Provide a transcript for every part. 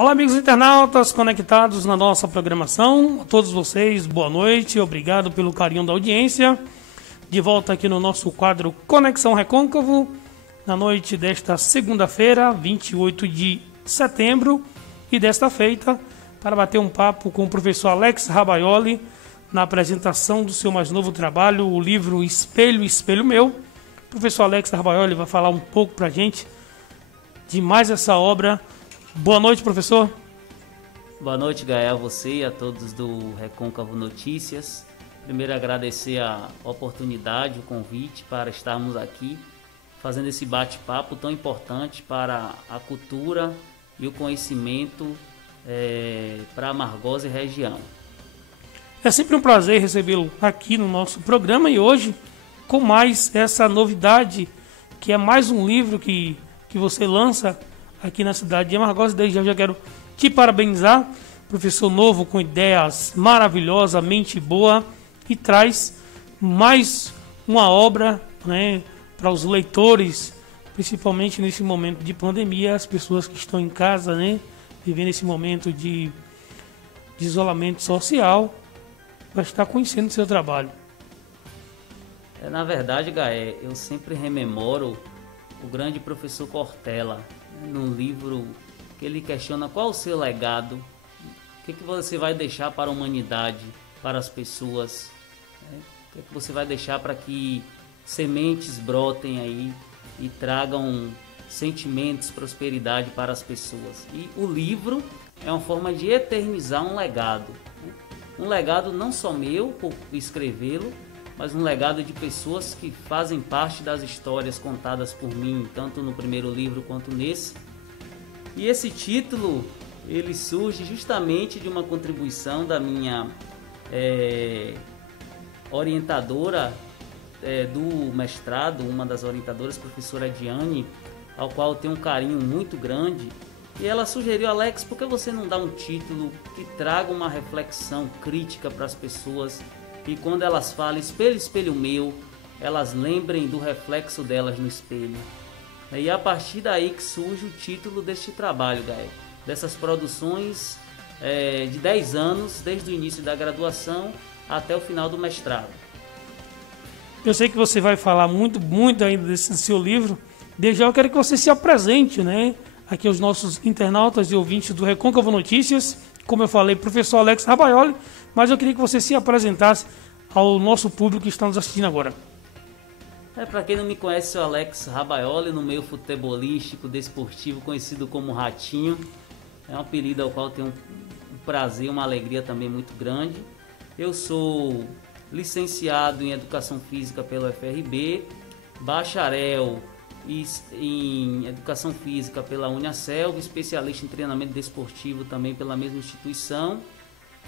Olá, amigos internautas conectados na nossa programação. A todos vocês, boa noite. Obrigado pelo carinho da audiência. De volta aqui no nosso quadro Conexão Recôncavo, na noite desta segunda-feira, 28 de setembro, e desta feita, para bater um papo com o professor Alex Rabaioli, na apresentação do seu mais novo trabalho, o livro Espelho, Espelho Meu. O professor Alex Rabaioli vai falar um pouco para a gente de mais essa obra. Boa noite, professor. Boa noite, Gael, a você e a todos do Recôncavo Notícias. Primeiro, agradecer a oportunidade, o convite para estarmos aqui fazendo esse bate-papo tão importante para a cultura e o conhecimento para a Amargosa e região. É sempre um prazer recebê-lo aqui no nosso programa e hoje com mais essa novidade, que é mais um livro que você lança aqui na cidade de Amargosa. Desde já quero te parabenizar, professor novo com ideias maravilhosas, mente boa, e traz mais uma obra, né, para os leitores, principalmente nesse momento de pandemia, as pessoas que estão em casa, né, vivendo esse momento de isolamento social, vai estar conhecendo o seu trabalho. Na verdade, Gaé, eu sempre rememoro o grande professor Cortella, num livro que ele questiona qual o seu legado, o que você vai deixar para a humanidade, para as pessoas, né? O que você vai deixar para que sementes brotem aí e tragam sentimentos, prosperidade para as pessoas. E o livro é uma forma de eternizar um legado, né? Um legado não só meu por escrevê-lo, mas um legado de pessoas que fazem parte das histórias contadas por mim, tanto no primeiro livro quanto nesse. E esse título, ele surge justamente de uma contribuição da minha orientadora do mestrado, uma das orientadoras, professora Diane, ao qual eu tenho um carinho muito grande. E ela sugeriu: Alex, por que você não dá um título que traga uma reflexão crítica para as pessoas, e quando elas falam espelho, espelho meu, elas lembrem do reflexo delas no espelho. E é a partir daí que surge o título deste trabalho, Gael, dessas produções de 10 anos, desde o início da graduação até o final do mestrado. Eu sei que você vai falar muito ainda desse seu livro. Desde já eu quero que você se apresente, né, aqui aos nossos internautas e ouvintes do Recôncavo Notícias. Como eu falei, professor Alex Rabaioli, mas eu queria que você se apresentasse ao nosso público que está nos assistindo agora. Para quem não me conhece, sou Alex Rabaioli, no meio futebolístico, desportivo, conhecido como Ratinho. É um apelido ao qual eu tenho um prazer, uma alegria também muito grande. Eu sou licenciado em Educação Física pelo FRB, bacharel em Educação Física pela Uniaselv, especialista em treinamento desportivo também pela mesma instituição.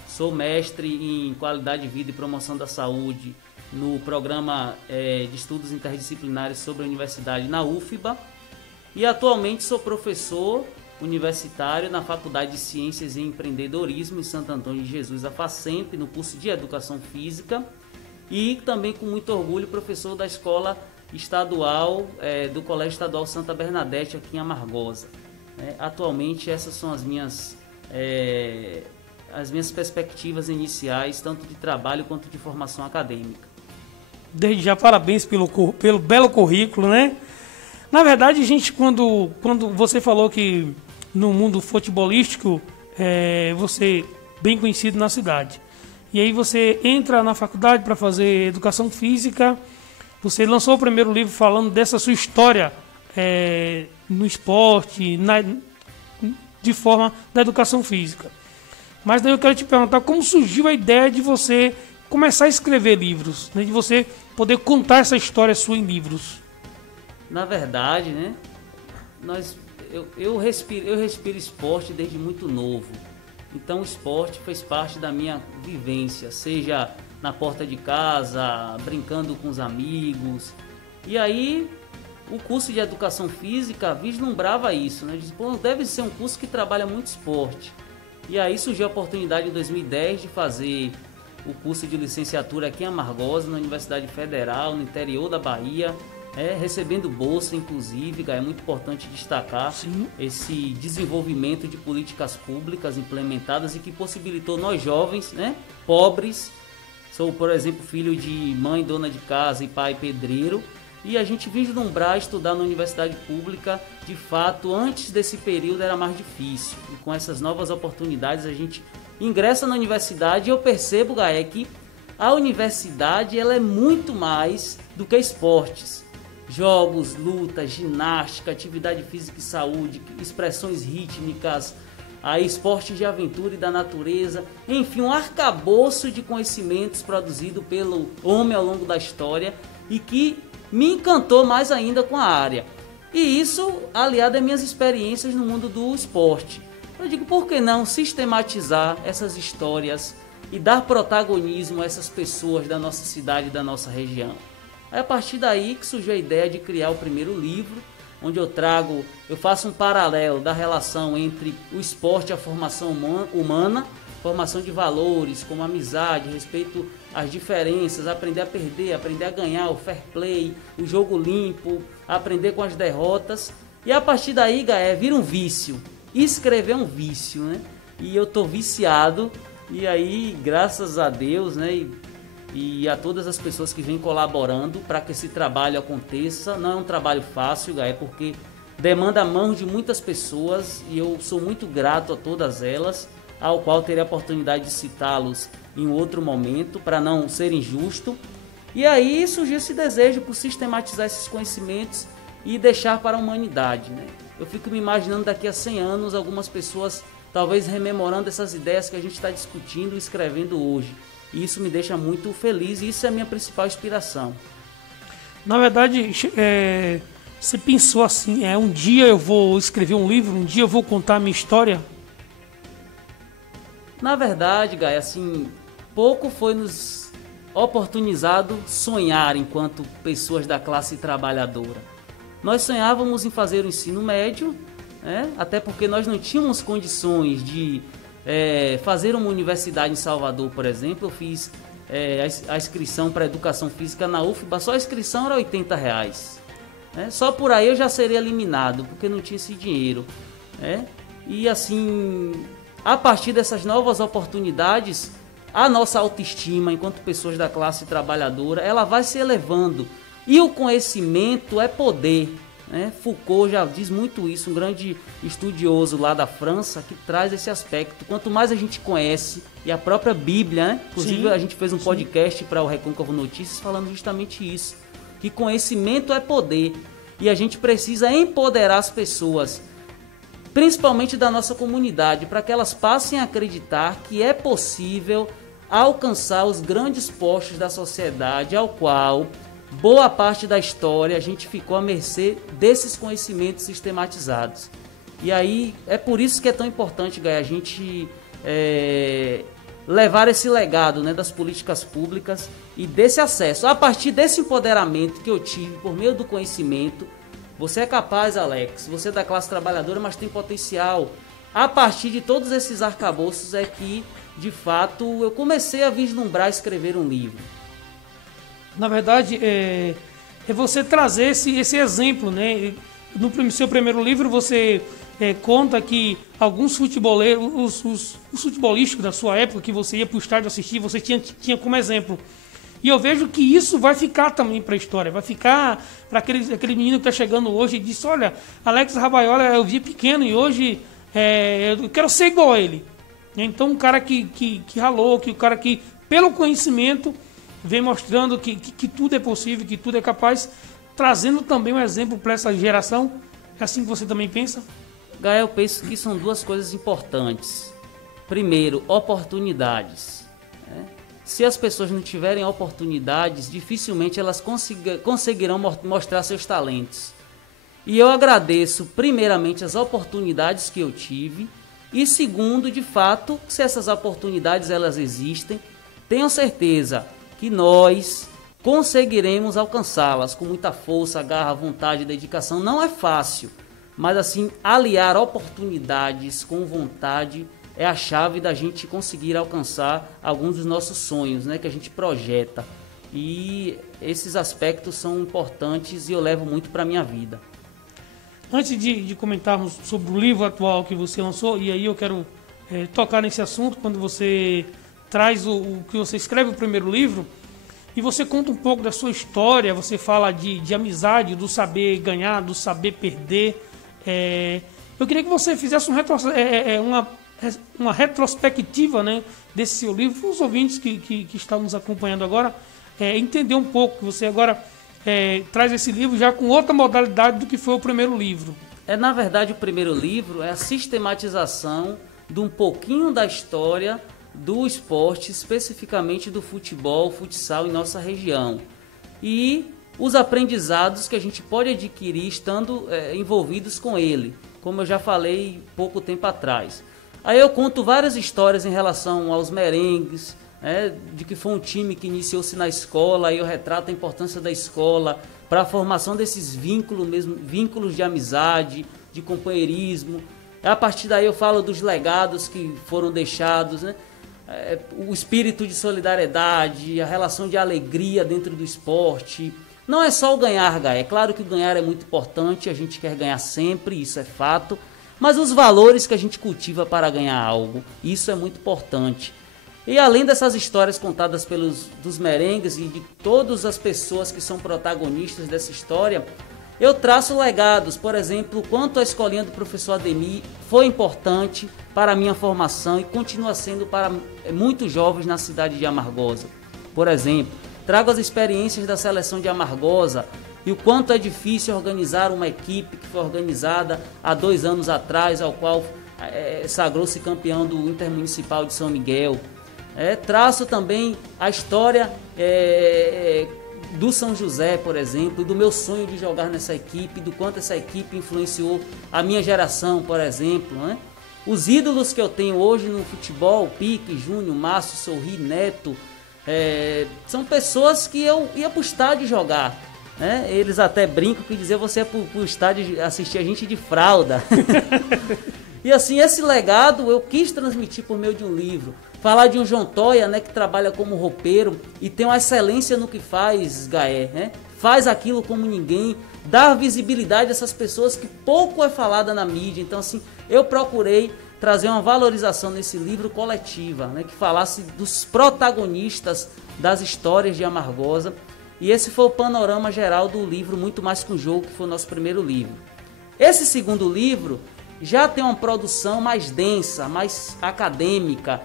Sou mestre em Qualidade de Vida e Promoção da Saúde no programa de estudos interdisciplinares sobre a universidade na UFBA, e atualmente sou professor universitário na Faculdade de Ciências e Empreendedorismo em Santo Antônio de Jesus, a FACEMP, no curso de Educação Física, e também com muito orgulho professor da Escola Estadual do Colégio Estadual Santa Bernadette aqui em Amargosa. Atualmente essas são as minhas perspectivas iniciais, tanto de trabalho quanto de formação acadêmica. Desde já, parabéns pelo belo currículo, né? Na verdade, gente, quando você falou que no mundo futebolístico você é bem conhecido na cidade, e aí você entra na faculdade para fazer Educação Física, você lançou o primeiro livro falando dessa sua história no esporte, de forma da Educação Física. Mas daí eu quero te perguntar como surgiu a ideia de você começar a escrever livros, né? De você poder contar essa história sua em livros. Na verdade, né, eu respiro esporte desde muito novo. Então o esporte fez parte da minha vivência, seja na porta de casa, brincando com os amigos. E aí o curso de Educação Física vislumbrava isso, né? Diz, pô, deve ser um curso que trabalha muito esporte. E aí surgiu a oportunidade em 2010 de fazer o curso de licenciatura aqui em Amargosa, na Universidade Federal, no interior da Bahia, recebendo bolsa, inclusive, é muito importante destacar Sim. esse desenvolvimento de políticas públicas implementadas e que possibilitou nós jovens, né, pobres, sou, por exemplo, filho de mãe dona de casa e pai pedreiro, e a gente vislumbrar estudar na universidade pública, de fato, antes desse período era mais difícil, e com essas novas oportunidades a gente ingressa na universidade e eu percebo, Gaé, que a universidade ela é muito mais do que esportes. Jogos, lutas, ginástica, atividade física e saúde, expressões rítmicas, esportes de aventura e da natureza, enfim, um arcabouço de conhecimentos produzido pelo homem ao longo da história e que me encantou mais ainda com a área. E isso aliado às minhas experiências no mundo do esporte. Eu digo, por que não sistematizar essas histórias e dar protagonismo a essas pessoas da nossa cidade e da nossa região? É a partir daí que surgiu a ideia de criar o primeiro livro, onde eu faço um paralelo da relação entre o esporte e a formação humana, formação de valores como amizade, respeito às diferenças, aprender a perder, aprender a ganhar, o fair play, o jogo limpo, aprender com as derrotas. E a partir daí, Gaé, vira um vício. Escrever é um vício, né? E eu tô viciado, e aí, graças a Deus, né? E a todas as pessoas que vêm colaborando para que esse trabalho aconteça. Não é um trabalho fácil, Gaé, porque demanda a mão de muitas pessoas e eu sou muito grato a todas elas, ao qual terei a oportunidade de citá-los em outro momento, para não ser injusto. E aí surgiu esse desejo por sistematizar esses conhecimentos e deixar para a humanidade, né? Eu fico me imaginando daqui a 100 anos algumas pessoas talvez rememorando essas ideias que a gente está discutindo e escrevendo hoje. E isso me deixa muito feliz e isso é a minha principal inspiração. Na verdade, você pensou assim, um dia eu vou escrever um livro, um dia eu vou contar a minha história? Na verdade, Gaia, assim, pouco foi nos oportunizado sonhar enquanto pessoas da classe trabalhadora. Nós sonhávamos em fazer o ensino médio, né? Até porque nós não tínhamos condições de fazer uma universidade em Salvador, por exemplo. Eu fiz a inscrição para educação física na UFBA, só a inscrição era R$80, né? Só por aí eu já seria eliminado, porque não tinha esse dinheiro, né? E assim, a partir dessas novas oportunidades, a nossa autoestima enquanto pessoas da classe trabalhadora, ela vai se elevando. E o conhecimento é poder, né? Foucault já diz muito isso, um grande estudioso lá da França, que traz esse aspecto. Quanto mais a gente conhece, e a própria Bíblia, né? Inclusive sim, a gente fez um podcast para o Recôncavo Notícias falando justamente isso, que conhecimento é poder e a gente precisa empoderar as pessoas, principalmente da nossa comunidade, para que elas passem a acreditar que é possível alcançar os grandes postos da sociedade, ao qual boa parte da história a gente ficou à mercê desses conhecimentos sistematizados. E aí é por isso que é tão importante, Gaia, a gente levar esse legado, né, das políticas públicas e desse acesso. A partir desse empoderamento que eu tive por meio do conhecimento, você é capaz, Alex, você é da classe trabalhadora, mas tem potencial. A partir de todos esses arcabouços é que, de fato, eu comecei a vislumbrar escrever um livro. Na verdade, é você trazer esse exemplo, né? No seu primeiro livro, você conta que alguns futeboleiros, os futebolísticos da sua época, que você ia para o estádio assistir, você tinha como exemplo. E eu vejo que isso vai ficar também para a história, vai ficar para aquele menino que está chegando hoje e disse, olha, Alex Rabaiola eu vi pequeno e hoje eu quero ser igual a ele. Então um cara que ralou, o cara que pelo conhecimento vem mostrando que tudo é possível, que tudo é capaz, trazendo também um exemplo para essa geração. É assim que você também pensa? Gael, eu penso que são duas coisas importantes. Primeiro, oportunidades, né? Se as pessoas não tiverem oportunidades, dificilmente elas conseguirão mostrar seus talentos. E eu agradeço primeiramente as oportunidades que eu tive e segundo, de fato, se essas oportunidades elas existem, tenho certeza que nós conseguiremos alcançá-las com muita força, garra, vontade, dedicação. Não é fácil, mas assim, aliar oportunidades com vontade é a chave da gente conseguir alcançar alguns dos nossos sonhos, né, que a gente projeta. E esses aspectos são importantes e eu levo muito para a minha vida. Antes de comentarmos sobre o livro atual que você lançou, e aí eu quero tocar nesse assunto, quando você traz o que você escreve o primeiro livro, e você conta um pouco da sua história, você fala de amizade, do saber ganhar, do saber perder. Eu queria que você fizesse uma retrospectiva, né, desse seu livro, para os ouvintes que estão nos acompanhando agora, entender um pouco, que você agora traz esse livro já com outra modalidade do que foi o primeiro livro. Na verdade, o primeiro livro é a sistematização de um pouquinho da história do esporte, especificamente do futebol, futsal em nossa região. E os aprendizados que a gente pode adquirir estando envolvidos com ele, como eu já falei pouco tempo atrás. Aí eu conto várias histórias em relação aos merengues, de que foi um time que iniciou-se na escola, aí eu retrato a importância da escola para a formação desses vínculos de amizade, de companheirismo. A partir daí eu falo dos legados que foram deixados, né? O espírito de solidariedade, a relação de alegria dentro do esporte. Não é só o ganhar, Gaia. É claro que o ganhar é muito importante, a gente quer ganhar sempre, isso é fato. Mas os valores que a gente cultiva para ganhar algo, isso é muito importante. E além dessas histórias contadas dos merengues e de todas as pessoas que são protagonistas dessa história, eu traço legados, por exemplo, o quanto a escolinha do professor Ademir foi importante para a minha formação e continua sendo para muitos jovens na cidade de Amargosa. Por exemplo, trago as experiências da seleção de Amargosa e o quanto é difícil organizar uma equipe que foi organizada há 2 anos atrás, ao qual sagrou-se campeão do Intermunicipal de São Miguel. Traço também a história do São José, por exemplo, do meu sonho de jogar nessa equipe, do quanto essa equipe influenciou a minha geração, por exemplo, né? Os ídolos que eu tenho hoje no futebol, Pique, Júnior, Márcio, Sorri, Neto, são pessoas que eu ia para o estádio jogar, né? Eles até brincam que dizer você ia para o estádio assistir a gente de fralda. E assim, esse legado eu quis transmitir por meio de um livro. Falar de um João Toia, né, que trabalha como roupeiro e tem uma excelência no que faz, Gaé, né? Faz aquilo como ninguém, dá visibilidade a essas pessoas que pouco é falada na mídia. Então, assim, eu procurei trazer uma valorização nesse livro coletiva, né, que falasse dos protagonistas das histórias de Amargosa. E esse foi o panorama geral do livro Muito Mais Que um Jogo, que foi o nosso primeiro livro. Esse segundo livro já tem uma produção mais densa, mais acadêmica.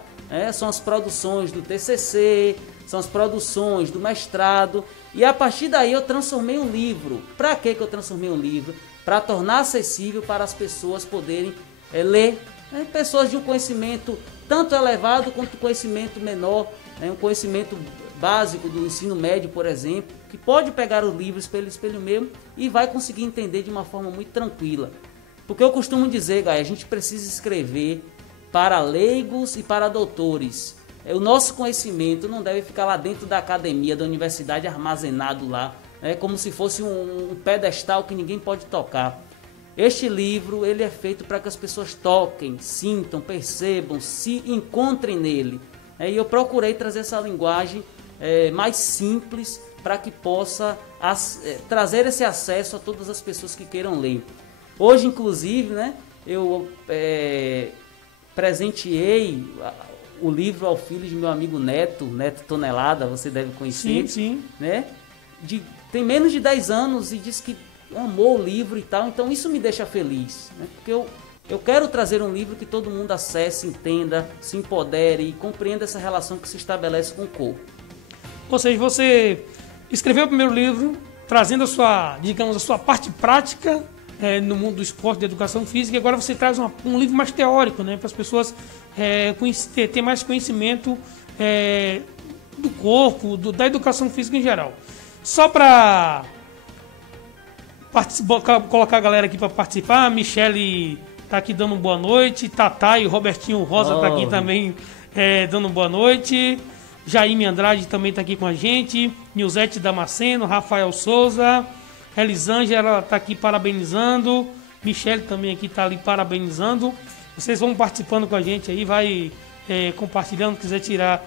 São as produções do TCC, são as produções do mestrado, e a partir daí eu transformei um livro. Para que eu transformei um livro? Para tornar acessível para as pessoas poderem ler, pessoas de um conhecimento tanto elevado quanto conhecimento menor, um conhecimento básico do ensino médio, por exemplo, que pode pegar o livro espelho mesmo e vai conseguir entender de uma forma muito tranquila. Porque eu costumo dizer, Gaia, a gente precisa escrever para leigos e para doutores. O nosso conhecimento não deve ficar lá dentro da academia, da universidade, armazenado lá, como se fosse um pedestal que ninguém pode tocar. Este livro ele é feito para que as pessoas toquem, sintam, percebam, se encontrem nele. E eu procurei trazer essa linguagem mais simples para que possa trazer esse acesso a todas as pessoas que queiram ler. Hoje, inclusive, né, eu presenteei o livro ao filho de meu amigo Neto Tonelada, você deve conhecer. Sim. Né? Tem menos de 10 anos e disse que amou o livro e tal, então isso me deixa feliz, né? Porque eu quero trazer um livro que todo mundo acesse, entenda, se empodere e compreenda essa relação que se estabelece com o corpo. Ou seja, você escreveu o primeiro livro trazendo a sua parte prática no mundo do esporte, da educação física, e agora você traz um livro mais teórico, né, para as pessoas ter mais conhecimento do corpo, da educação física em geral. Só para colocar a galera aqui para participar, a Michele está aqui dando boa noite, Tatá e o Robertinho Rosa está aqui também dando boa noite, Jaime Andrade também está aqui com a gente, Nilzete Damasceno, Rafael Souza, Elisângela está aqui parabenizando, Michele também aqui está ali parabenizando. Vocês vão participando com a gente aí, vai compartilhando, quiser tirar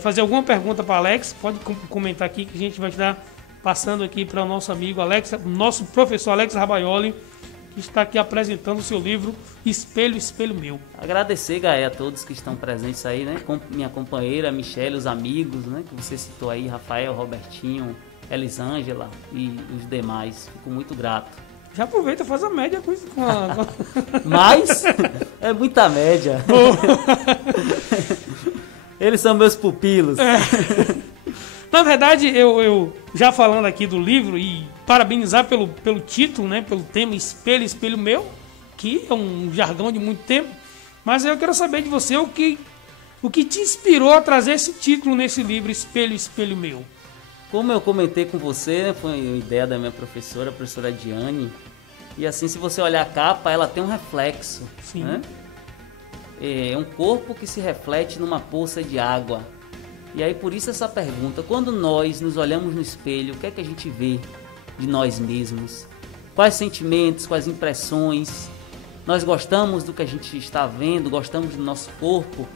fazer alguma pergunta para Alex, pode comentar aqui que a gente vai estar passando aqui para o nosso amigo Alex, nosso professor Alex Rabaioli, que está aqui apresentando o seu livro Espelho, Espelho Meu. Agradecer, Gaé, a todos que estão presentes aí, né? Com minha companheira, Michele, os amigos, né? Que você citou aí, Rafael, Robertinho, Elisângela e os demais. Fico muito grato. Já aproveita e faz a média com isso. Mas é muita média. Eles são meus pupilos. Na verdade, eu já falando aqui do livro e parabenizar pelo título, né, pelo tema Espelho, Espelho Meu, que é um jargão de muito tempo, mas eu quero saber de você o que te inspirou a trazer esse título nesse livro Espelho, Espelho Meu. Como eu comentei com você, né, foi uma ideia da minha professora, a professora Diane, e assim, se você olhar a capa, ela tem um reflexo. Sim. Né? É um corpo que se reflete numa poça de água. E aí, por isso essa pergunta, quando nós nos olhamos no espelho, o que é que a gente vê de nós mesmos? Quais sentimentos, quais impressões? Nós gostamos do que a gente está vendo, gostamos do nosso corpo?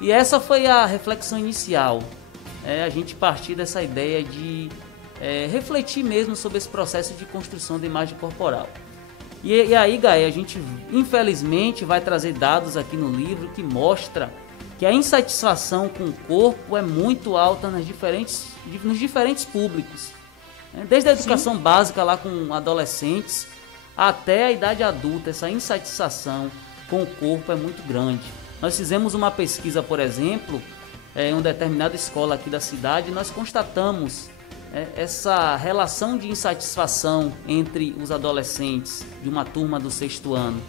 E essa foi a reflexão inicial. A gente partir dessa ideia de refletir mesmo sobre esse processo de construção da imagem corporal. E aí, Gaé, a gente infelizmente vai trazer dados aqui no livro que mostra que a insatisfação com o corpo é muito alta nos diferentes públicos. Desde a educação básica lá com adolescentes até a idade adulta, essa insatisfação com o corpo é muito grande. Nós fizemos uma pesquisa, por exemplo, em uma determinada escola aqui da cidade, nós constatamos essa relação de insatisfação entre os adolescentes de uma turma do 6º ano.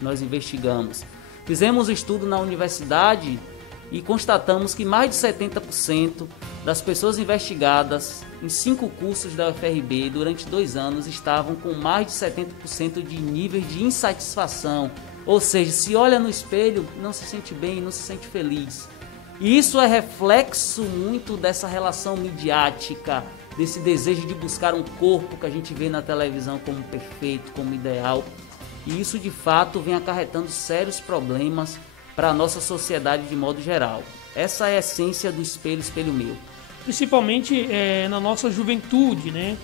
Nós investigamos. Fizemos um estudo na universidade e constatamos que mais de 70% das pessoas investigadas em 5 cursos da UFRB durante 2 anos estavam com mais de 70% de nível de insatisfação. Ou seja, se olha no espelho, não se sente bem, não se sente feliz. E isso é reflexo muito dessa relação midiática, desse desejo de buscar um corpo que a gente vê na televisão como perfeito, como ideal. E isso de fato vem acarretando sérios problemas para a nossa sociedade de modo geral. Essa é a essência do espelho, espelho meu. Principalmente na nossa juventude, né?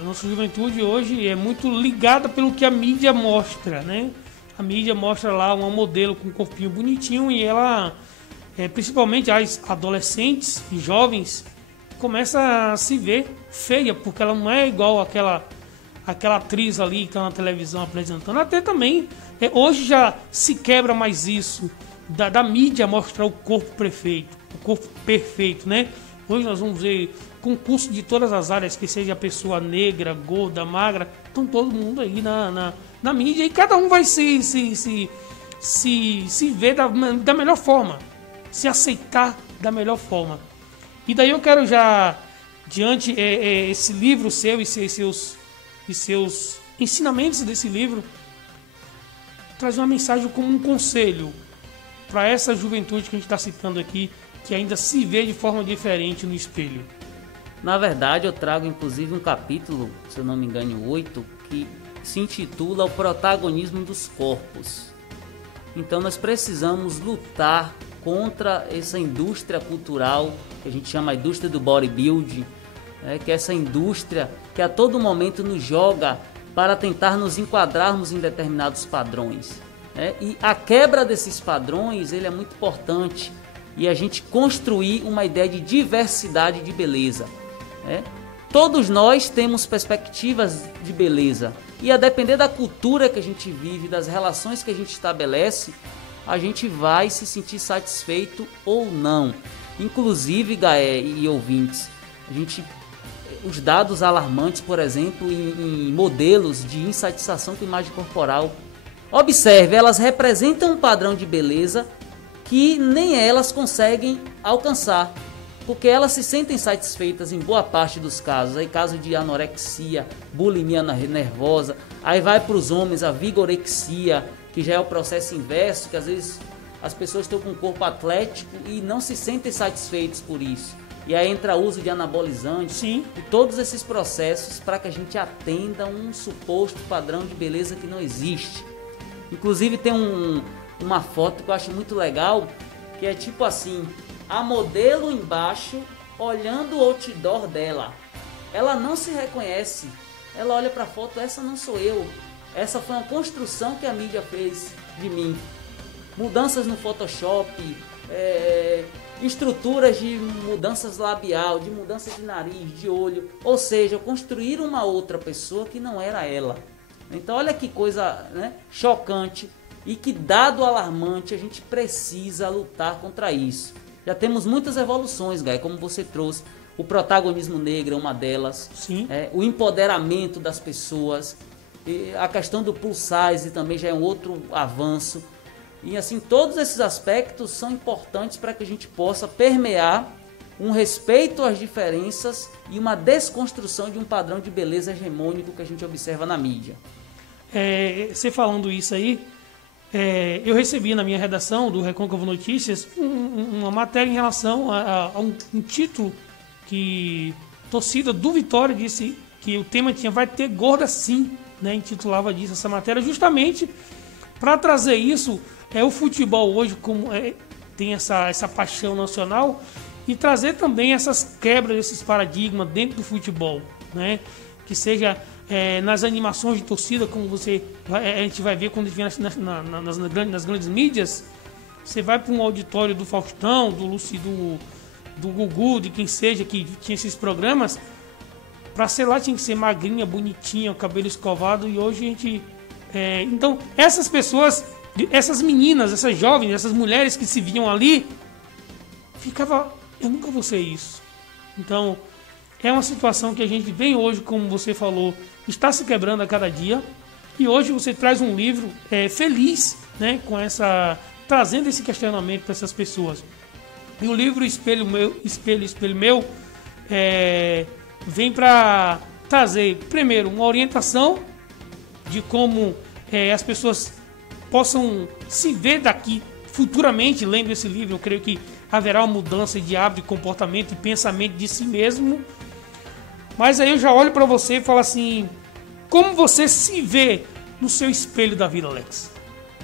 A nossa juventude hoje é muito ligada pelo que a mídia mostra, né? A mídia mostra lá uma modelo com um corpinho bonitinho e ela, principalmente as adolescentes e jovens, começa a se ver feia, porque ela não é igual aquela atriz ali que está na televisão apresentando. Até também, hoje já se quebra mais isso, da mídia mostrar o corpo perfeito, né? Hoje nós vamos ver concurso de todas as áreas, que seja a pessoa negra, gorda, magra, estão todo mundo aí na mídia e cada um vai se ver da melhor forma, se aceitar da melhor forma. E daí eu quero já, diante esse livro seu e seus ensinamentos desse livro, trazer uma mensagem como um conselho para essa juventude que a gente está citando aqui, que ainda se vê de forma diferente no espelho. Na verdade, eu trago inclusive um capítulo, se eu não me engano, 8, que se intitula O Protagonismo dos Corpos. Então nós precisamos lutar contra essa indústria cultural, que a gente chama a indústria do bodybuilding, que é essa indústria que a todo momento nos joga para tentar nos enquadrarmos em determinados padrões. E a quebra desses padrões ele é muito importante, e a gente construir uma ideia de diversidade de beleza. Todos nós temos perspectivas de beleza, e a depender da cultura que a gente vive, das relações que a gente estabelece, a gente vai se sentir satisfeito ou não. Inclusive, Gaé e ouvintes, os dados alarmantes, por exemplo, em modelos de insatisfação com imagem corporal. Observe, elas representam um padrão de beleza que nem elas conseguem alcançar, porque elas se sentem satisfeitas em boa parte dos casos. Aí caso de anorexia, bulimia nervosa, aí vai para os homens a vigorexia, que já é o processo inverso, que às vezes as pessoas estão com um corpo atlético e não se sentem satisfeitos por isso. E aí entra o uso de anabolizantes. Sim. E todos esses processos para que a gente atenda um suposto padrão de beleza que não existe. Inclusive tem uma foto que eu acho muito legal, que é tipo assim, a modelo embaixo olhando o outdoor dela. Ela não se reconhece. Ela olha para a foto, essa não sou eu. Essa foi uma construção que a mídia fez de mim. Mudanças no Photoshop, estruturas de mudanças labial, de mudanças de nariz, de olho. Ou seja, construir uma outra pessoa que não era ela. Então olha que coisa, né, chocante e que dado alarmante a gente precisa lutar contra isso. Já temos muitas evoluções, Gaia, como você trouxe. O protagonismo negro é uma delas. Sim. O empoderamento das pessoas. E a questão do plus size também já é um outro avanço. E assim, todos esses aspectos são importantes para que a gente possa permear um respeito às diferenças e uma desconstrução de um padrão de beleza hegemônico que a gente observa na mídia. Você falando isso aí, eu recebi na minha redação do Recôncavo Notícias uma matéria em relação a um título que torcida do Vitória disse que o tema vai ter gorda sim, né? Intitulava disso essa matéria, justamente para trazer isso, o futebol hoje como tem essa paixão nacional e trazer também essas quebras, esses paradigmas dentro do futebol, né? Que seja nas animações de torcida, como a gente vai ver quando vem nas grandes mídias. Você vai para um auditório do Faustão, do Gugu, de quem seja, que tinha esses programas, para ser lá tinha que ser magrinha, bonitinha, cabelo escovado, e hoje a gente... então, essas pessoas, essas meninas, essas jovens, essas mulheres que se viam ali, eu nunca vou ser isso. Então, é uma situação que a gente vem hoje, como você falou, está se quebrando a cada dia, e hoje você traz um livro feliz, né, trazendo esse questionamento para essas pessoas. E o livro Espelho Meu vem para trazer, primeiro, uma orientação de como as pessoas possam se ver daqui futuramente, lendo esse livro. Eu creio que haverá uma mudança de hábito, comportamento e pensamento de si mesmo. Mas aí eu já olho para você e falo assim, como você se vê no seu espelho da vida, Alex?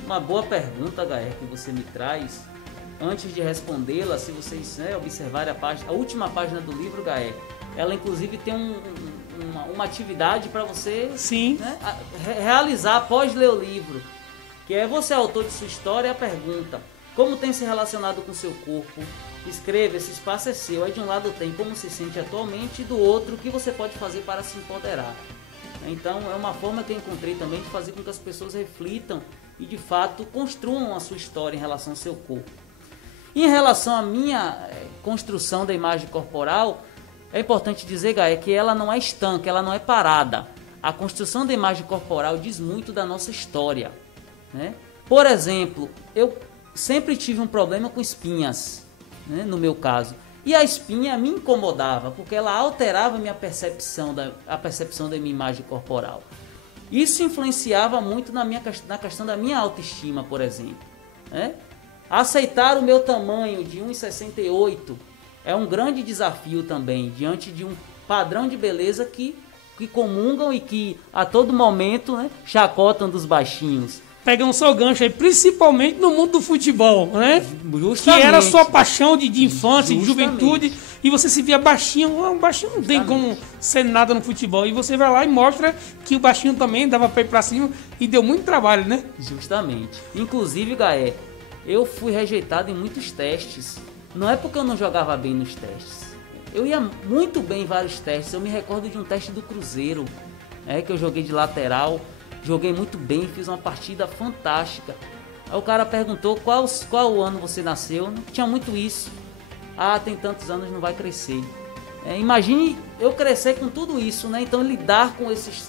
Uma boa pergunta, Gaé, que você me traz. Antes de respondê-la, se vocês observarem a última página do livro, Gaé, ela inclusive tem uma atividade para você, sim, né, realizar após ler o livro, que é você, autor de sua história, a pergunta: como tem se relacionado com seu corpo? Escreva, esse espaço é seu. Aí de um lado tem como se sente atualmente e do outro o que você pode fazer para se empoderar. Então é uma forma que eu encontrei também de fazer com que as pessoas reflitam e de fato construam a sua história em relação ao seu corpo. Em relação à minha construção da imagem corporal, é importante dizer, Gaia, que ela não é estanca, ela não é parada. A construção da imagem corporal diz muito da nossa história, né? Por exemplo, eu sempre tive um problema com espinhas, né, no meu caso. E a espinha me incomodava, porque ela alterava a percepção da minha imagem corporal. Isso influenciava muito na questão da minha autoestima, por exemplo, né? Aceitar o meu tamanho de 1,68 é um grande desafio também, diante de um padrão de beleza que comungam e que a todo momento, né, chacotam dos baixinhos. Pegam seu gancho aí, principalmente no mundo do futebol, né? Justamente. Que era a sua paixão de infância, Justamente. de juventude, e você se via baixinho. Um baixinho não tem como ser nada no futebol. E você vai lá e mostra que o baixinho também dava pra ir pra cima e deu muito trabalho, né? Justamente. Inclusive, Gaé, eu fui rejeitado em muitos testes. Não é porque eu não jogava bem nos testes. Eu ia muito bem em vários testes. Eu me recordo de um teste do Cruzeiro, que eu joguei de lateral. Joguei muito bem, fiz uma partida fantástica. Aí o cara perguntou qual ano você nasceu. Não tinha muito isso. Ah, tem tantos anos, não vai crescer. Imagine eu crescer com tudo isso, né? Então lidar com esses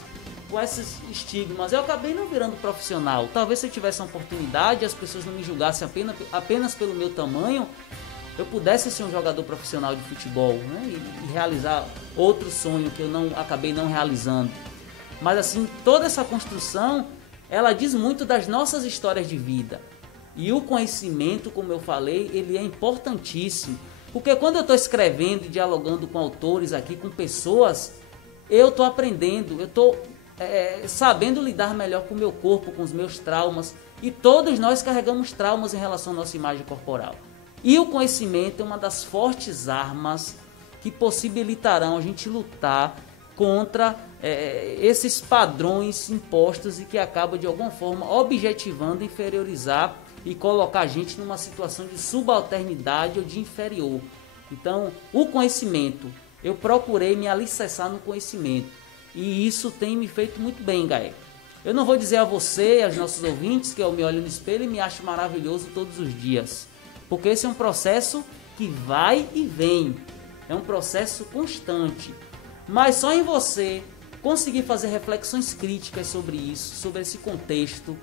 estigmas. Eu acabei não virando profissional. Talvez se eu tivesse uma oportunidade, as pessoas não me julgassem apenas pelo meu tamanho, eu pudesse ser um jogador profissional de futebol, né? E realizar outro sonho que eu acabei não realizando. Mas assim, toda essa construção, ela diz muito das nossas histórias de vida. E o conhecimento, como eu falei, ele é importantíssimo. Porque quando eu estou escrevendo e dialogando com autores aqui, com pessoas, eu estou aprendendo, eu estou sabendo lidar melhor com o meu corpo, com os meus traumas. E todos nós carregamos traumas em relação à nossa imagem corporal. E o conhecimento é uma das fortes armas que possibilitarão a gente lutar contra esses padrões impostos e que acabam de alguma forma objetivando, inferiorizar e colocar a gente numa situação de subalternidade ou de inferior. Então, o conhecimento, eu procurei me alicerçar no conhecimento e isso tem me feito muito bem, Gaé. Eu não vou dizer a você e aos nossos ouvintes que eu me olho no espelho e me acho maravilhoso todos os dias, porque esse é um processo que vai e vem, é um processo constante, mas só em você conseguir fazer reflexões críticas sobre isso, sobre esse contexto,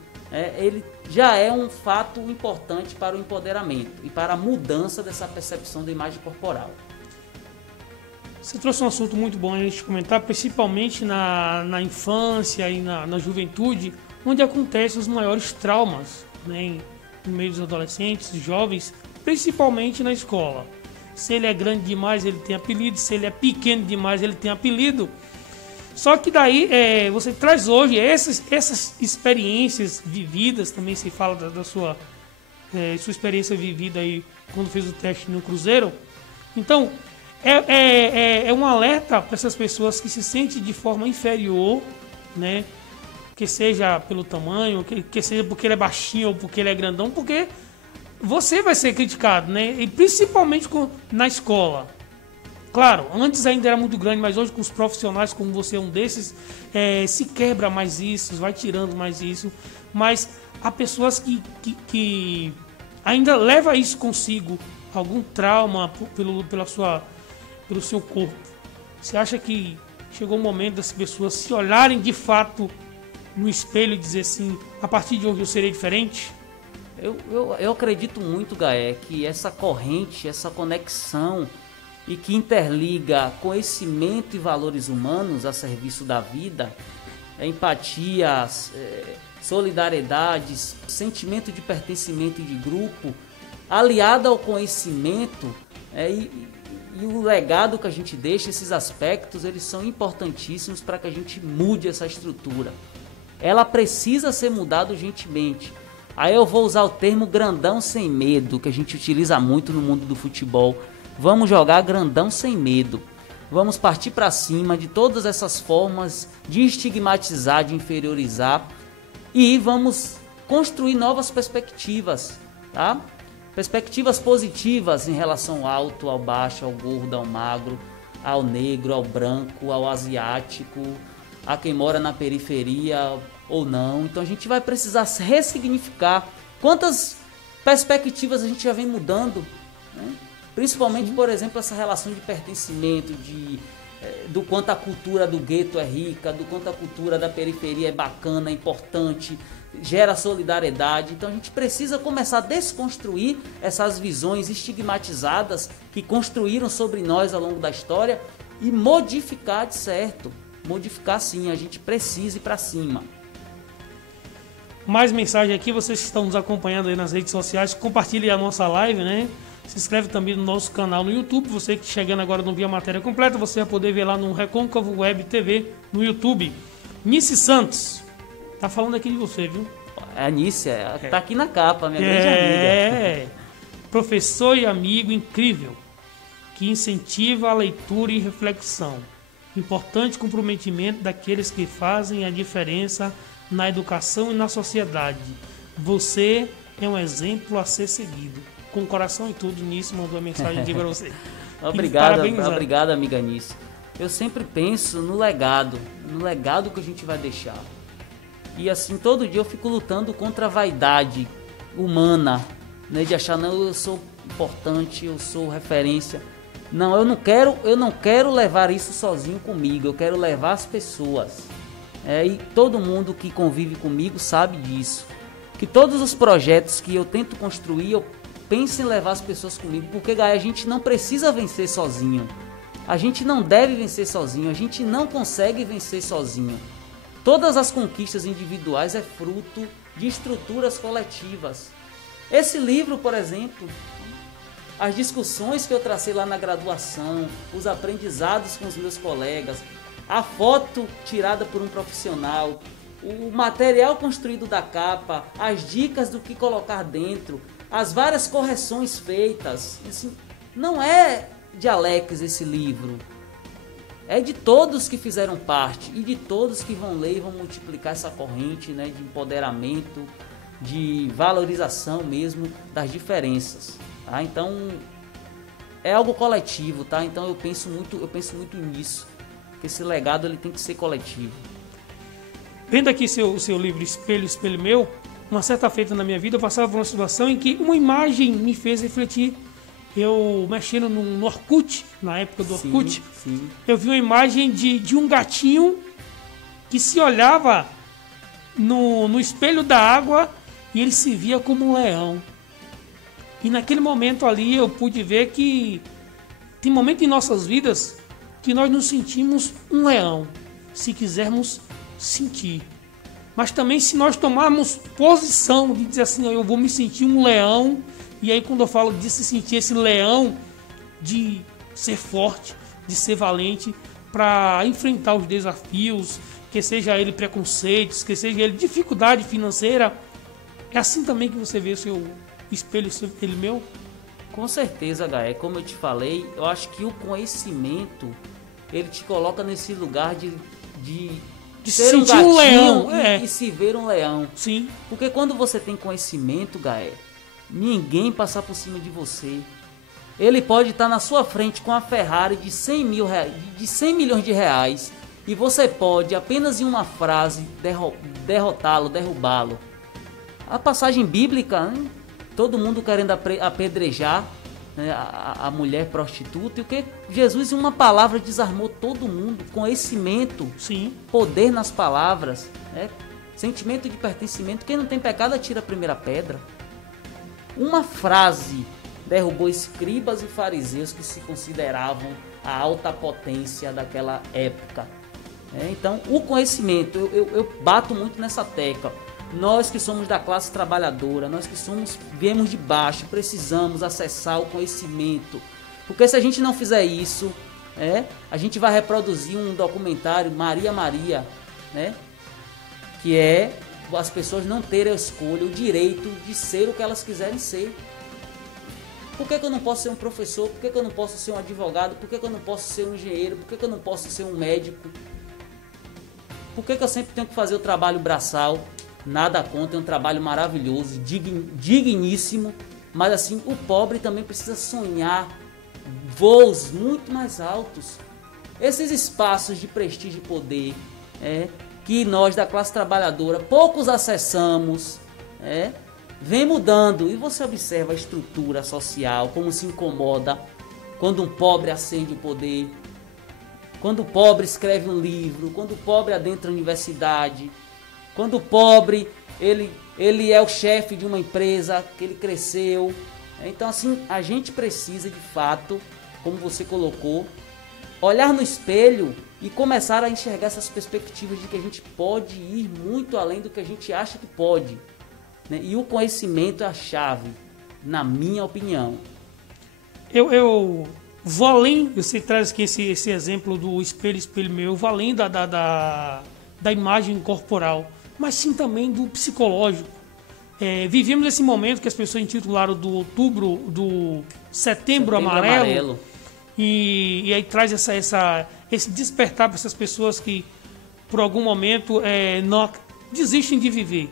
ele já é um fato importante para o empoderamento e para a mudança dessa percepção da imagem corporal. Você trouxe um assunto muito bom a gente comentar, principalmente na infância e na juventude, onde acontecem os maiores traumas, né, no meio dos adolescentes, jovens, principalmente na escola. Se ele é grande demais, ele tem apelido. Se ele é pequeno demais, ele tem apelido. Só que daí você traz hoje essas experiências vividas, também se fala da sua experiência vivida aí quando fez o teste no Cruzeiro. Então, é um alerta para essas pessoas que se sentem de forma inferior, né? Que seja pelo tamanho, que seja porque ele é baixinho ou porque ele é grandão, porque você vai ser criticado, né? E principalmente na escola. Claro, antes ainda era muito grande, mas hoje com os profissionais, como você é um desses, se quebra mais isso, vai tirando mais isso. Mas há pessoas que ainda levam isso consigo, algum trauma pelo seu corpo. Você acha que chegou o momento das pessoas se olharem de fato no espelho e dizer assim, a partir de hoje eu serei diferente? Eu acredito muito, Gaé, que essa corrente, essa conexão e que interliga conhecimento e valores humanos a serviço da vida, empatia, solidariedade, sentimento de pertencimento e de grupo, aliado ao conhecimento e o legado que a gente deixa, esses aspectos, eles são importantíssimos para que a gente mude essa estrutura. Ela precisa ser mudada urgentemente. Aí eu vou usar o termo grandão sem medo, que a gente utiliza muito no mundo do futebol. Vamos jogar grandão sem medo. Vamos partir para cima de todas essas formas de estigmatizar, de inferiorizar. E vamos construir novas perspectivas, tá? Perspectivas positivas em relação ao alto, ao baixo, ao gordo, ao magro, ao negro, ao branco, ao asiático, a quem mora na periferia ou não. Então a gente vai precisar ressignificar quantas perspectivas a gente já vem mudando, né? Principalmente, por exemplo, essa relação de pertencimento, do quanto a cultura do gueto é rica, do quanto a cultura da periferia é bacana, é importante, gera solidariedade. Então a gente precisa começar a desconstruir essas visões estigmatizadas que construíram sobre nós ao longo da história e modificar de certo. Modificar sim, a gente precisa ir para cima. Mais mensagem aqui, vocês que estão nos acompanhando aí nas redes sociais, compartilhem a nossa live, né? Se inscreve também no nosso canal no YouTube. Você que chegando agora não viu a matéria completa, você vai poder ver lá no Recôncavo Web TV no YouTube. Nice Santos, tá falando aqui de você, viu? A Nice, tá aqui na capa, minha grande amiga. Professor e amigo incrível, que incentiva a leitura e reflexão. Importante comprometimento daqueles que fazem a diferença na educação e na sociedade. Você é um exemplo a ser seguido. Com o coração e tudo, nisso mandou a mensagem aqui para você. Obrigado, amiga Nice. Eu sempre penso no legado que a gente vai deixar. E assim, todo dia eu fico lutando contra a vaidade humana, né, de achar, não, eu sou importante, eu sou referência. Não, eu não quero levar isso sozinho comigo, eu quero levar as pessoas. E todo mundo que convive comigo sabe disso. Que todos os projetos que eu tento construir, eu penso em levar as pessoas comigo, porque, Gaia, a gente não precisa vencer sozinho. A gente não deve vencer sozinho, a gente não consegue vencer sozinho. Todas as conquistas individuais é fruto de estruturas coletivas. Esse livro, por exemplo, as discussões que eu tracei lá na graduação, os aprendizados com os meus colegas, a foto tirada por um profissional, o material construído da capa, as dicas do que colocar dentro, as várias correções feitas. Assim, não é de Alex esse livro. É de todos que fizeram parte e de todos que vão ler e vão multiplicar essa corrente, né, de empoderamento, de valorização mesmo das diferenças. Tá? Então, é algo coletivo, tá? Então eu penso muito nisso. Que esse legado ele tem que ser coletivo. Vendo aqui seu livro Espelho, Espelho Meu, uma certa feita na minha vida eu passava por uma situação em que uma imagem me fez refletir. Eu mexendo no Orkut, na época do Orkut, sim. Eu vi uma imagem de um gatinho que se olhava no espelho da água e ele se via como um leão. E naquele momento ali eu pude ver que tem momento em nossas vidas que nós nos sentimos um leão, se quisermos sentir. Mas também se nós tomarmos posição de dizer assim, eu vou me sentir um leão. E aí quando eu falo de se sentir esse leão, de ser forte, de ser valente, para enfrentar os desafios, que seja ele preconceitos, que seja ele dificuldade financeira, é assim também que você vê o seu espelho, ele meu? Com certeza, Gaé. Como eu te falei, eu acho que o conhecimento, ele te coloca nesse lugar de ser um gatinho leão, e se ver um leão. Sim. Porque quando você tem conhecimento, Gaé, ninguém passa por cima de você. Ele pode estar na sua frente com a Ferrari de 100 milhões de reais e você pode, apenas em uma frase, derrotá-lo, derrubá-lo. A passagem bíblica, né? Todo mundo querendo apedrejar, né, a mulher prostituta, e o que Jesus em uma palavra desarmou todo mundo. Conhecimento, sim, poder nas palavras, né? Sentimento de pertencimento. Quem não tem pecado atira a primeira pedra. Uma frase derrubou escribas e fariseus que se consideravam a alta potência daquela época. Então, o conhecimento, eu bato muito nessa tecla. Nós que somos da classe trabalhadora, nós que viemos de baixo, precisamos acessar o conhecimento. Porque se a gente não fizer isso, a gente vai reproduzir um documentário, Maria, né? Que é as pessoas não terem a escolha, o direito de ser o que elas quiserem ser. Por que eu não posso ser um professor? Por que eu não posso ser um advogado? Por que eu não posso ser um engenheiro? Por que eu não posso ser um médico? Por que eu sempre tenho que fazer o trabalho braçal? Nada contra, é um trabalho maravilhoso, digníssimo, mas assim, o pobre também precisa sonhar voos muito mais altos. Esses espaços de prestígio e poder, que nós da classe trabalhadora poucos acessamos, vem mudando. E você observa a estrutura social, como se incomoda quando um pobre ascende o poder, quando o pobre escreve um livro, quando o pobre adentra a universidade, quando o pobre ele é o chefe de uma empresa que ele cresceu. Então assim, a gente precisa de fato, como você colocou, olhar no espelho e começar a enxergar essas perspectivas de que a gente pode ir muito além do que a gente acha que pode, né? E o conhecimento é a chave, na minha opinião. Eu vou além, você traz aqui esse exemplo do espelho, espelho meu, eu vou além da imagem corporal, mas sim também do psicológico. Vivemos esse momento que as pessoas intitularam do Setembro Amarelo. E aí traz esse despertar para essas pessoas que por algum momento não desistem de viver.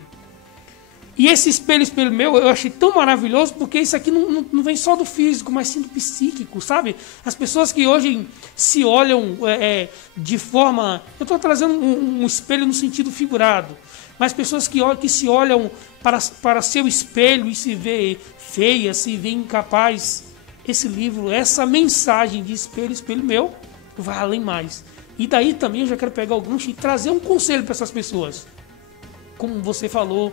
E esse espelho, espelho meu, eu achei tão maravilhoso porque isso aqui não vem só do físico, mas sim do psíquico, sabe? As pessoas que hoje se olham de forma... Eu estou trazendo um espelho no sentido figurado, mas pessoas que se olham para seu espelho e se vê feia, se vê incapaz. Esse livro, essa mensagem de espelho, espelho meu, vai além mais. E daí também eu já quero pegar o gancho e trazer um conselho para essas pessoas. Como você falou,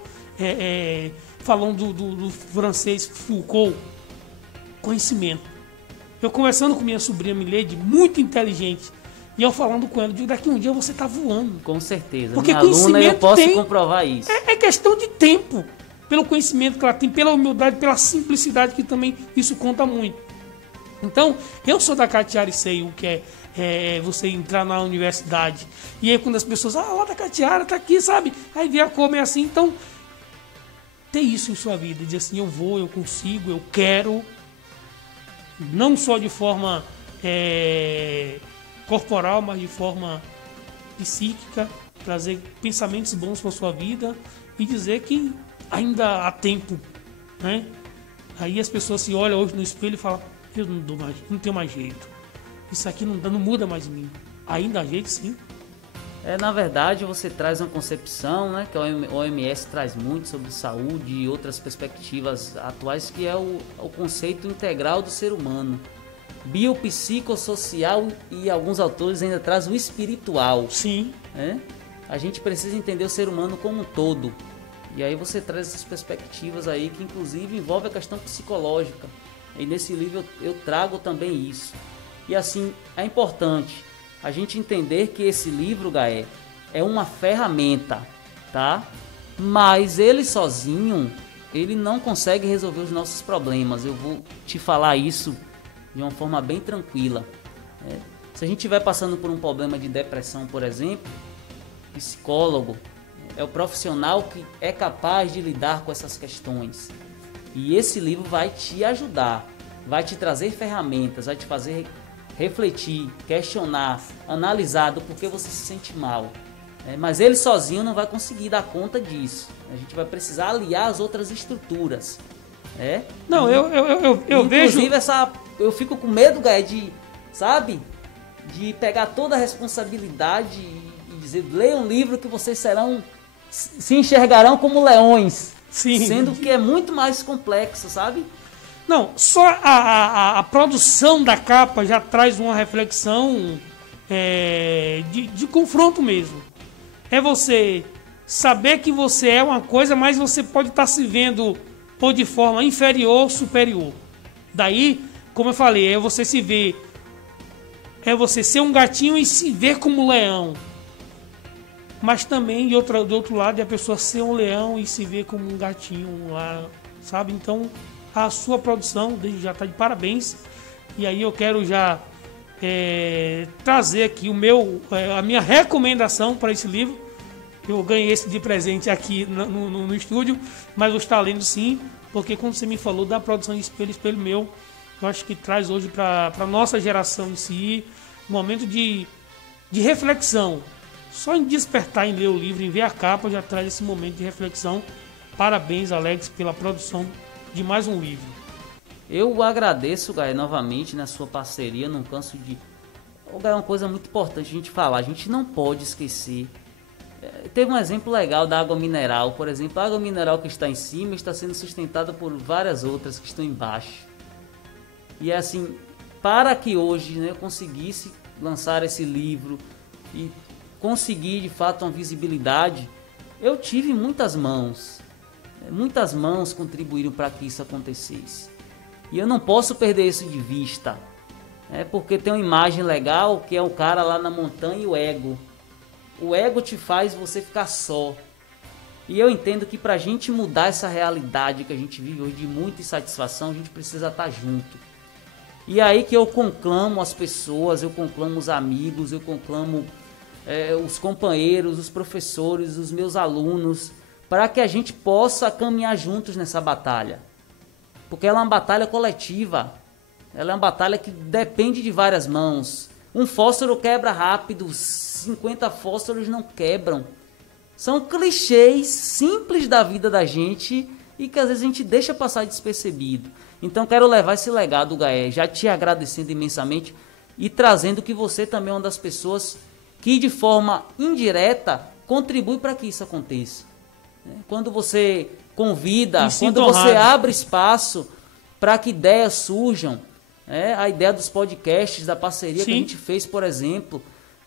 falando do francês Foucault, conhecimento. Eu conversando com minha sobrinha Milady, muito inteligente, e eu falando com ela, digo, daqui um dia você está voando. Com certeza. Porque minha aluna, eu posso comprovar isso. É questão de tempo. Pelo conhecimento que ela tem, pela humildade, pela simplicidade, que também isso conta muito. Então, eu sou da Catiara e sei o que é você entrar na universidade. E aí quando as pessoas, lá da Catiara, tá aqui, sabe? Aí vê a como é assim. Então, ter isso em sua vida, dizer assim, eu vou, eu consigo, eu quero, não só de forma corporal, mas de forma psíquica, trazer pensamentos bons para sua vida e dizer que ainda há tempo, né? Aí as pessoas se olham hoje no espelho e falam, eu não tenho mais jeito, isso aqui não muda mais em mim. Ainda há jeito, sim. Na verdade, você traz uma concepção, né, que a OMS traz muito sobre saúde e outras perspectivas atuais, que é o conceito integral do ser humano. Biopsicossocial e alguns autores ainda trazem o espiritual. Sim. A gente precisa entender o ser humano como um todo. E aí você traz essas perspectivas aí que inclusive envolve a questão psicológica. E nesse livro eu trago também isso. E assim, é importante a gente entender que esse livro, Gaé, é uma ferramenta, tá? Mas ele sozinho, ele não consegue resolver os nossos problemas. Eu vou te falar isso de uma forma bem tranquila. Se a gente estiver passando por um problema de depressão, por exemplo, psicólogo é o profissional que é capaz de lidar com essas questões. E esse livro vai te ajudar, vai te trazer ferramentas, vai te fazer refletir, questionar, analisar do porquê você se sente mal. Mas ele sozinho não vai conseguir dar conta disso. A gente vai precisar aliar as outras estruturas. Não, eu vejo... Inclusive, eu fico com medo, Gaé, de pegar toda a responsabilidade e dizer, leia um livro que vocês se enxergarão como leões. Sim. Sendo que é muito mais complexo, sabe? Não, só a produção da capa já traz uma reflexão de confronto mesmo. É você saber que você é uma coisa, mas você pode estar se vendo ou de forma inferior ou superior. Daí, como eu falei, é você se ver, é você ser um gatinho e se ver como um leão. Mas também, do outro lado, é a pessoa ser um leão e se ver como um gatinho lá, sabe? Então, a sua produção desde já está de parabéns. E aí eu quero já trazer aqui a minha recomendação para esse livro. Eu ganhei esse de presente aqui no estúdio, mas vou estar lendo sim, porque quando você me falou da produção de Espelho Meu, eu acho que traz hoje para a nossa geração em si um momento de reflexão. Só em despertar, em ler o livro, em ver a capa, já traz esse momento de reflexão. Parabéns, Alex, pela produção de mais um livro. Eu agradeço, Gaé, novamente na sua parceria, não canso de... Gaé, uma coisa muito importante a gente falar, a gente não pode esquecer. Teve um exemplo legal da água mineral, por exemplo, a água mineral que está em cima está sendo sustentada por várias outras que estão embaixo. E é assim, para que hoje eu conseguisse lançar esse livro e conseguir de fato uma visibilidade, eu tive muitas mãos contribuíram para que isso acontecesse. E eu não posso perder isso de vista, porque tem uma imagem legal que é o cara lá na montanha e o ego. O ego te faz você ficar só. E eu entendo que para a gente mudar essa realidade que a gente vive hoje de muita insatisfação, a gente precisa estar junto. E é aí que eu conclamo as pessoas, eu conclamo os amigos, eu conclamo os companheiros, os professores, os meus alunos, para que a gente possa caminhar juntos nessa batalha. Porque ela é uma batalha coletiva, ela é uma batalha que depende de várias mãos. Um fósforo quebra rápido, 50 fósforos não quebram. São clichês simples da vida da gente e que às vezes a gente deixa passar despercebido. Então quero levar esse legado, Gaé, já te agradecendo imensamente e trazendo que você também é uma das pessoas que de forma indireta contribui para que isso aconteça. Quando você convida, quando você abre espaço para que ideias surjam, a ideia dos podcasts, da parceria que a gente fez, por exemplo,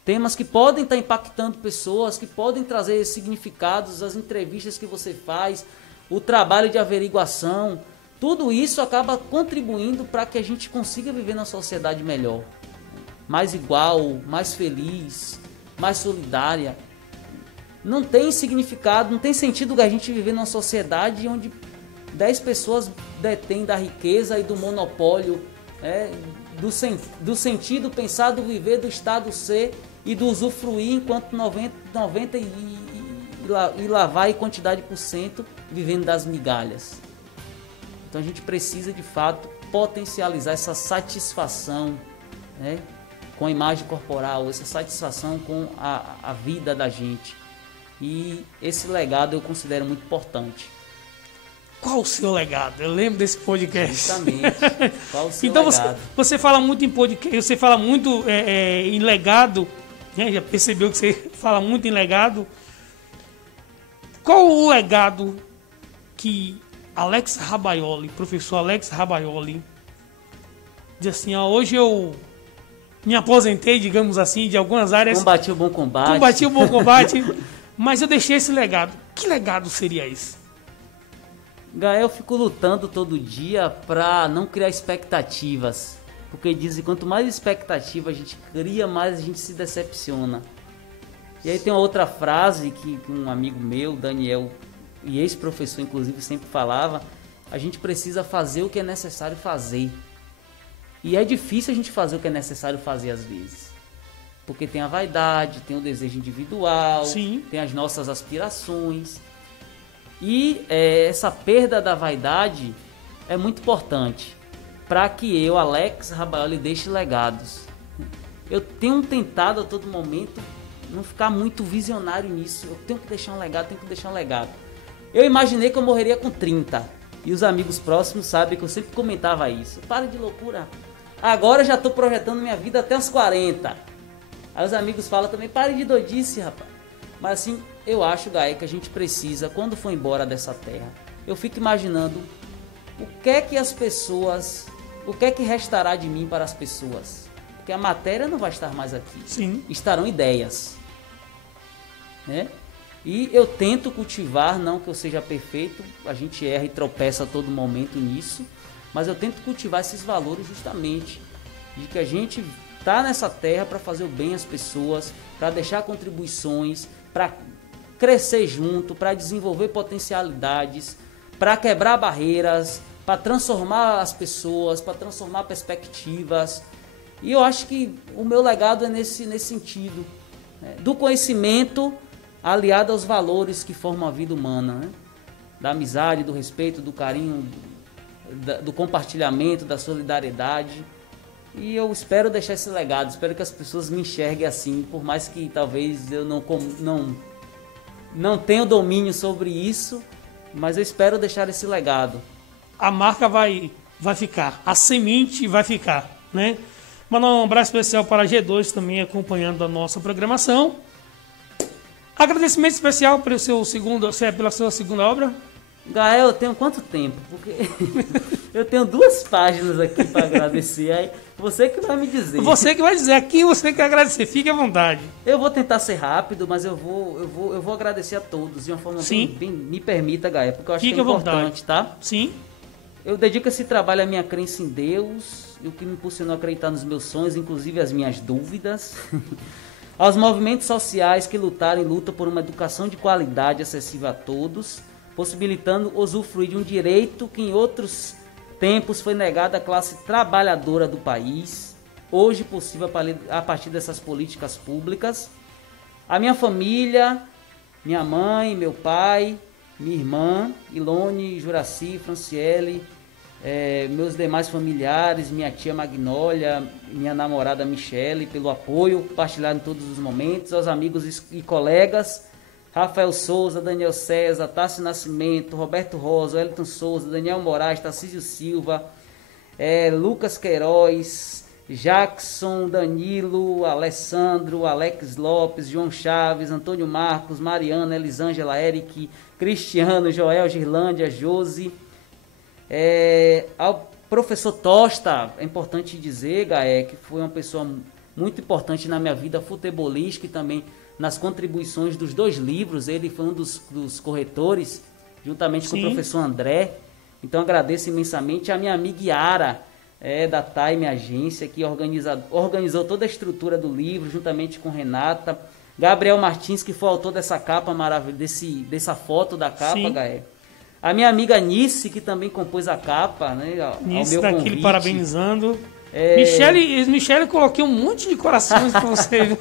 temas que podem estar impactando pessoas, que podem trazer significados, as entrevistas que você faz, o trabalho de averiguação, tudo isso acaba contribuindo para que a gente consiga viver numa sociedade melhor, mais igual, mais feliz, mais solidária. Não tem significado, não tem sentido a gente viver numa sociedade onde 10 pessoas detêm da riqueza e do monopólio, do sentido pensar do viver, do estado ser e do usufruir, enquanto 90 e lá vai quantidade por cento vivendo das migalhas. Então a gente precisa de fato potencializar essa satisfação, né, com a imagem corporal, essa satisfação com a vida da gente. E esse legado eu considero muito importante. Qual o seu legado? Eu lembro desse podcast. Justamente. Qual o seu então legado? Você fala muito em podcast, você fala muito em legado, né? Já percebeu que você fala muito em legado. Qual o legado que Alex Rabaioli, professor Alex Rabaioli, diz assim, hoje eu me aposentei, digamos assim, de algumas áreas. Combati o bom combate. Combati o bom combate, mas eu deixei esse legado. Que legado seria esse? Gael, eu fico lutando todo dia para não criar expectativas. Porque dizem que quanto mais expectativa a gente cria, mais a gente se decepciona. E aí tem uma outra frase que um amigo meu, Daniel, e ex-professor inclusive, sempre falava: a gente precisa fazer o que é necessário fazer. E é difícil a gente fazer o que é necessário fazer às vezes. Porque tem a vaidade, tem o desejo individual, Sim. tem as nossas aspirações. E essa perda da vaidade é muito importante para que eu, Alex Rabaioli, deixe legados. Eu tenho tentado a todo momento não ficar muito visionário nisso. Eu tenho que deixar um legado, Eu imaginei que eu morreria com 30. E os amigos próximos sabem que eu sempre comentava isso. Para de loucura. Agora eu já estou projetando minha vida até os 40. Aí os amigos falam também: pare de doidice, rapaz. Mas assim, eu acho, Gaé, que a gente precisa, quando for embora dessa terra, eu fico imaginando o que é que restará de mim para as pessoas. Porque a matéria não vai estar mais aqui. Sim. Estarão ideias. Né? E eu tento cultivar, não que eu seja perfeito, a gente erra e tropeça a todo momento nisso, mas eu tento cultivar esses valores justamente, de que a gente está nessa terra para fazer o bem às pessoas, para deixar contribuições, para crescer junto, para desenvolver potencialidades, para quebrar barreiras, para transformar as pessoas, para transformar perspectivas. E eu acho que o meu legado é nesse sentido, né? Do conhecimento aliado aos valores que formam a vida humana, né? Da amizade, do respeito, do carinho, do compartilhamento, da solidariedade. E eu espero deixar esse legado, espero que as pessoas me enxerguem assim, por mais que talvez eu não tenha domínio sobre isso, mas eu espero deixar esse legado. A marca vai ficar, a semente vai ficar, né? Mandar um abraço especial para a G2 também acompanhando a nossa programação. Agradecimento especial pela sua segunda obra. Gael, eu tenho quanto tempo? Porque eu tenho 2 páginas aqui para agradecer. Aí você que vai me dizer. Você que vai dizer, aqui você que agradecer, fique à vontade. Eu vou tentar ser rápido, mas eu vou agradecer a todos de uma forma bem me permita, Gael, porque eu acho que é importante, tá? Sim. Eu dedico esse trabalho à minha crença em Deus, e o que me impulsionou a acreditar nos meus sonhos, inclusive as minhas dúvidas. Aos movimentos sociais que lutaram e lutam por uma educação de qualidade acessível a todos, possibilitando usufruir de um direito que em outros tempos foi negado à classe trabalhadora do país, hoje possível a partir dessas políticas públicas. A minha família, minha mãe, meu pai, minha irmã, Ilone, Juraci, Franciele, meus demais familiares, minha tia Magnólia, minha namorada Michele, pelo apoio compartilhado em todos os momentos, aos amigos e colegas, Rafael Souza, Daniel César, Tássio Nascimento, Roberto Rosa, Wellington Souza, Daniel Moraes, Tarcísio Silva, Lucas Queiroz, Jackson, Danilo, Alessandro, Alex Lopes, João Chaves, Antônio Marcos, Mariana, Elisângela, Eric, Cristiano, Joel, Girlândia, Josi, ao professor Tosta, é importante dizer, Gaé, que foi uma pessoa muito importante na minha vida futebolística e também nas contribuições dos 2 livros. Ele foi um dos corretores, juntamente com o professor André. Então agradeço imensamente a minha amiga Yara, da Time Agência, que organizou toda a estrutura do livro, juntamente com Renata. Gabriel Martins, que foi o autor dessa capa maravilhosa, dessa foto da capa, Gaé. A minha amiga Nice, que também compôs a capa, né? Nice, daquele parabenizando. Michele, coloquei um monte de corações para você.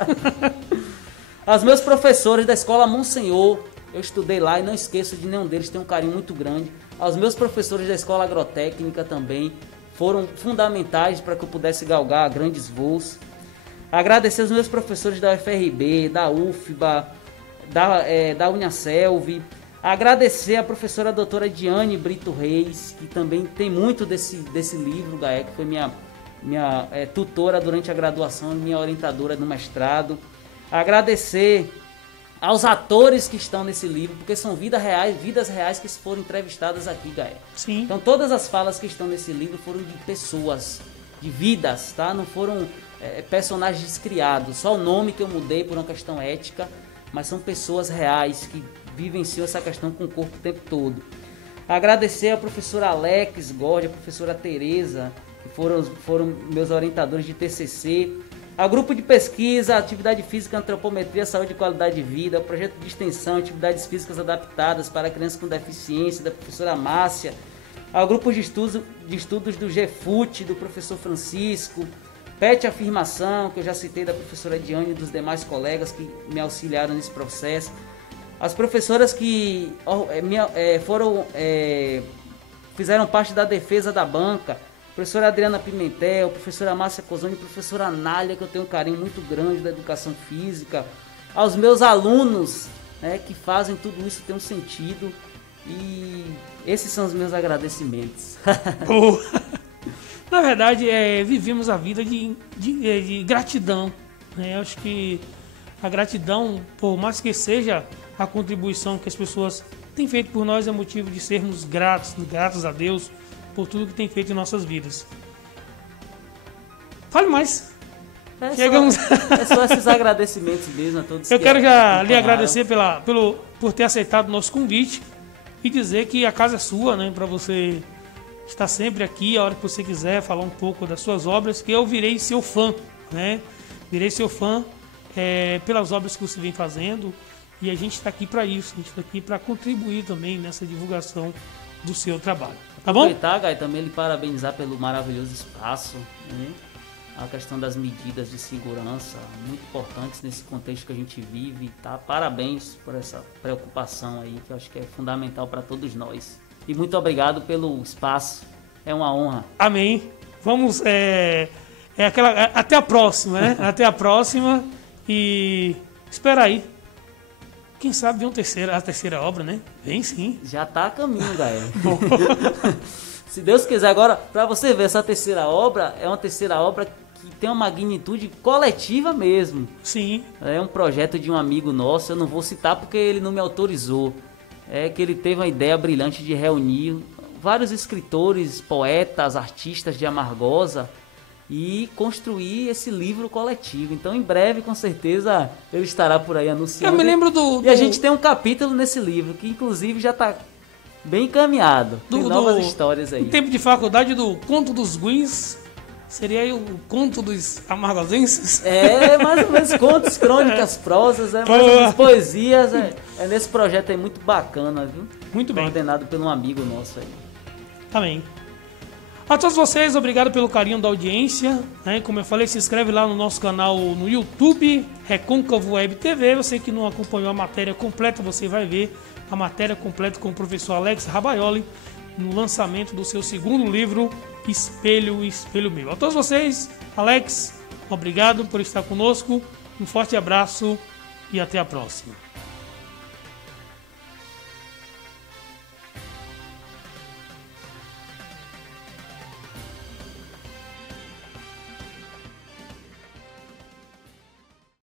Aos meus professores da Escola Monsenhor, eu estudei lá e não esqueço de nenhum deles, tenho um carinho muito grande. Aos meus professores da Escola Agrotécnica também, foram fundamentais para que eu pudesse galgar grandes voos. Agradecer os meus professores da UFRB, da UFBA, da Uniaselv. Agradecer a professora doutora Diane Brito Reis, que também tem muito desse livro, Gaé, que foi minha tutora durante a graduação, minha orientadora no mestrado. Agradecer aos atores que estão nesse livro, porque são vidas reais que foram entrevistadas aqui, Gaé. Sim. Então todas as falas que estão nesse livro foram de pessoas, de vidas, tá? Não foram personagens criados, só o nome que eu mudei por uma questão ética, mas são pessoas reais que vivenciam essa questão com o corpo o tempo todo. Agradecer a professora Alex Gordi, a professora Tereza, que foram meus orientadores de TCC, ao grupo de pesquisa, atividade física, antropometria, saúde e qualidade de vida, o projeto de extensão, atividades físicas adaptadas para crianças com deficiência, da professora Márcia, ao grupo de estudos do GFUT, do professor Francisco, PET Afirmação, que eu já citei, da professora Diane e dos demais colegas que me auxiliaram nesse processo. As professoras que fizeram parte da defesa da banca, professora Adriana Pimentel, professora Márcia Cozoni, professora Anália, que eu tenho um carinho muito grande da educação física. Aos meus alunos, né, que fazem tudo isso ter um sentido. E esses são os meus agradecimentos. Na verdade, vivemos a vida de gratidão, né? Eu acho que a gratidão, por mais que seja a contribuição que as pessoas têm feito por nós, é motivo de sermos gratos a Deus por tudo que tem feito em nossas vidas. Fale mais. Chegamos. É só esses agradecimentos mesmo a todos. Eu quero já lhe agradecer por ter aceitado o nosso convite e dizer que a casa é sua, né? Para você estar sempre aqui, a hora que você quiser falar um pouco das suas obras, que eu virei seu fã, né? Virei seu fã pelas obras que você vem fazendo, e a gente está aqui para isso, a gente está aqui para contribuir também nessa divulgação do seu trabalho. Tá bom? Aproveitar, Gai, também lhe parabenizar pelo maravilhoso espaço, né? A questão das medidas de segurança, muito importantes nesse contexto que a gente vive, tá? Parabéns por essa preocupação aí, que eu acho que é fundamental para todos nós. E muito obrigado pelo espaço, é uma honra. Amém. Vamos, até a próxima, né? Até a próxima, e espera aí. Quem sabe vem a terceira obra, né? Vem sim. Já tá a caminho, Gael. Se Deus quiser. Agora, para você ver, essa terceira obra é uma terceira obra que tem uma magnitude coletiva mesmo. Sim. É um projeto de um amigo nosso, eu não vou citar porque ele não me autorizou. É que ele teve uma ideia brilhante de reunir vários escritores, poetas, artistas de Amargosa e construir esse livro coletivo. Então, em breve, com certeza, ele estará por aí anunciando. Eu me lembro E a gente tem um capítulo nesse livro, que inclusive já está bem encaminhado. Tem novas histórias aí. No tempo de faculdade do Conto dos Guins, seria aí o Conto dos Amargosenses? Mais ou menos contos, crônicas, prosas, mais ou menos poesias. É nesse projeto aí muito bacana, viu? Muito bem. Coordenado por um amigo nosso aí. Amém. A todos vocês, obrigado pelo carinho da audiência, né? Como eu falei, se inscreve lá no nosso canal no YouTube, Recôncavo Web TV. Você que não acompanhou a matéria completa, você vai ver a matéria completa com o professor Alex Rabaioli no lançamento do seu segundo livro, Espelho, Espelho Meu. A todos vocês, Alex, obrigado por estar conosco, um forte abraço e até a próxima.